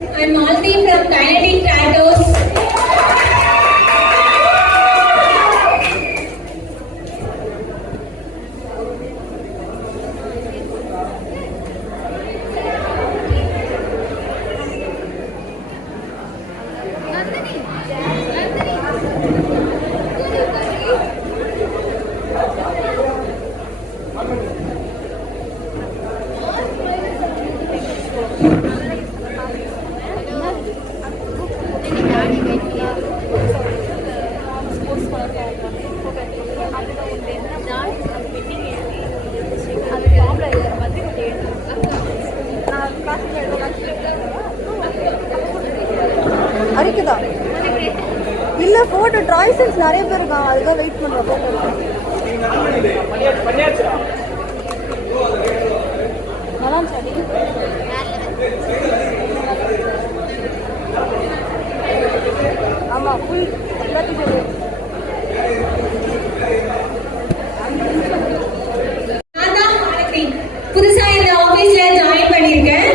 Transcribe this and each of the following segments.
I'm Malti from Kinetic Tattoos. அரிக்குதா இல்ல photo ட்ராய்ஸன்ஸ் நிறைய பேர் இருக்காங்க அதுக்காக வெயிட் பண்றோம் நல்லா சரி ஆமா ஃபுல் எல்லாத்தையும் புதுசா இந்த ஆபீஸ்ல ஜாயின் பண்ணிருக்கேன்.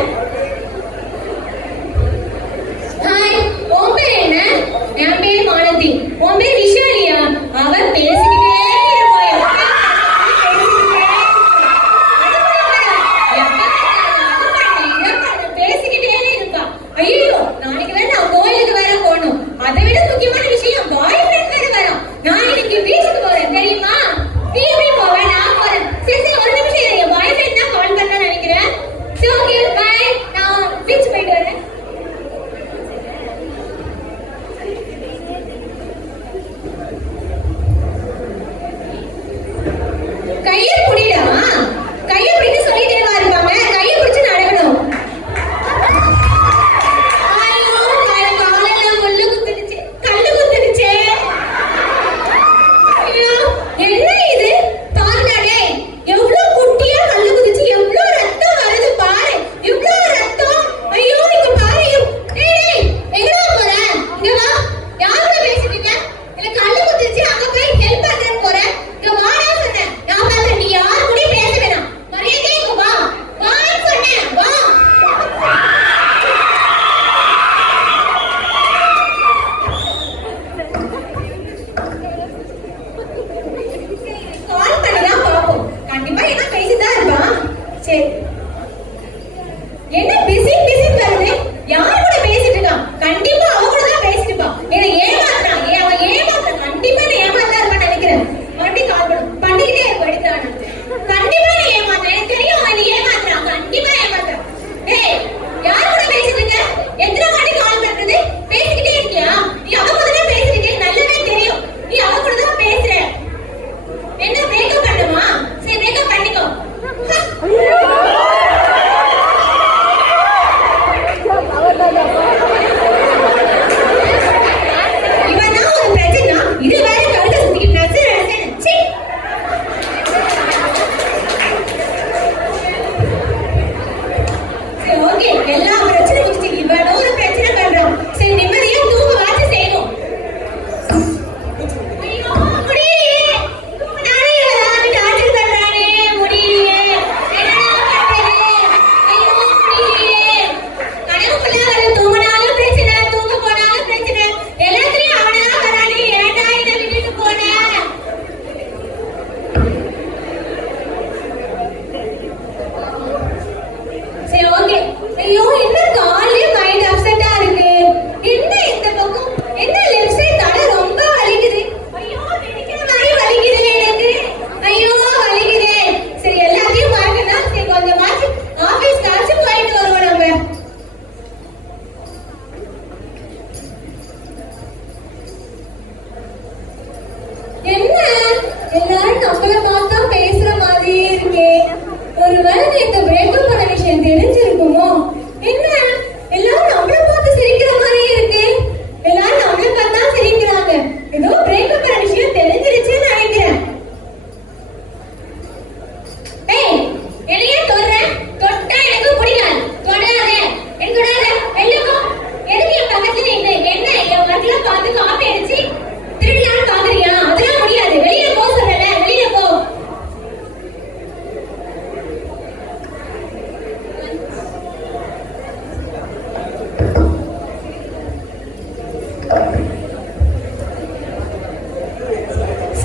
ஹாய், உன் பேர் என்ன? என் பேர் மாலதி. உன் பேர் விஷாலியா? அவர் பேசிக்கிட்டே பேசிக்கிட்டே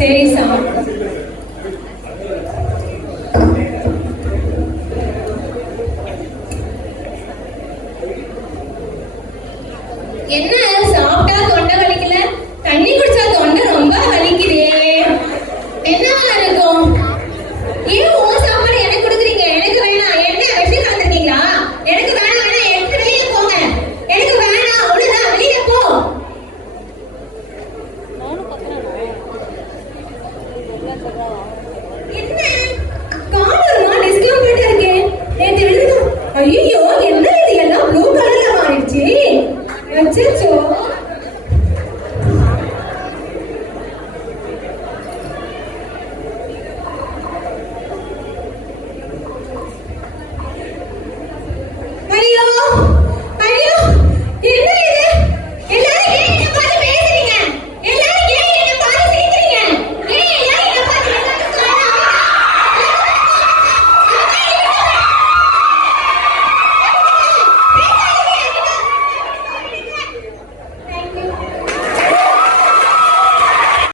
சரி சாப்பிடு. என்ன சாப்பிட்டா தொண்டை வலிக்கல, தண்ணி குடிச்சா தொண்டை ரொம்ப வலிக்குதே. என்னவா இருக்கும்? ஏன் உன் சாப்பாடு எனக்கு கொடுக்குறீங்க? எனக்கு வேணாம். என்ன விஷயம் கலந்துருக்கீங்களா? எனக்கு வேணாம் வேணாம், எடுத்து வெளியில போங்க. எனக்கு வேணாம், அவ்வளவுதான், வெளியில போ. என்ன காலமா டிஸ்கம்ஃபர்ட்டா இருக்கு? நேத்து எழுதுனோம். ஐயோ, என்ன இது எல்லாம் ப்ளூ கலர்ல மாறிடுச்சு. அச்சச்சோ.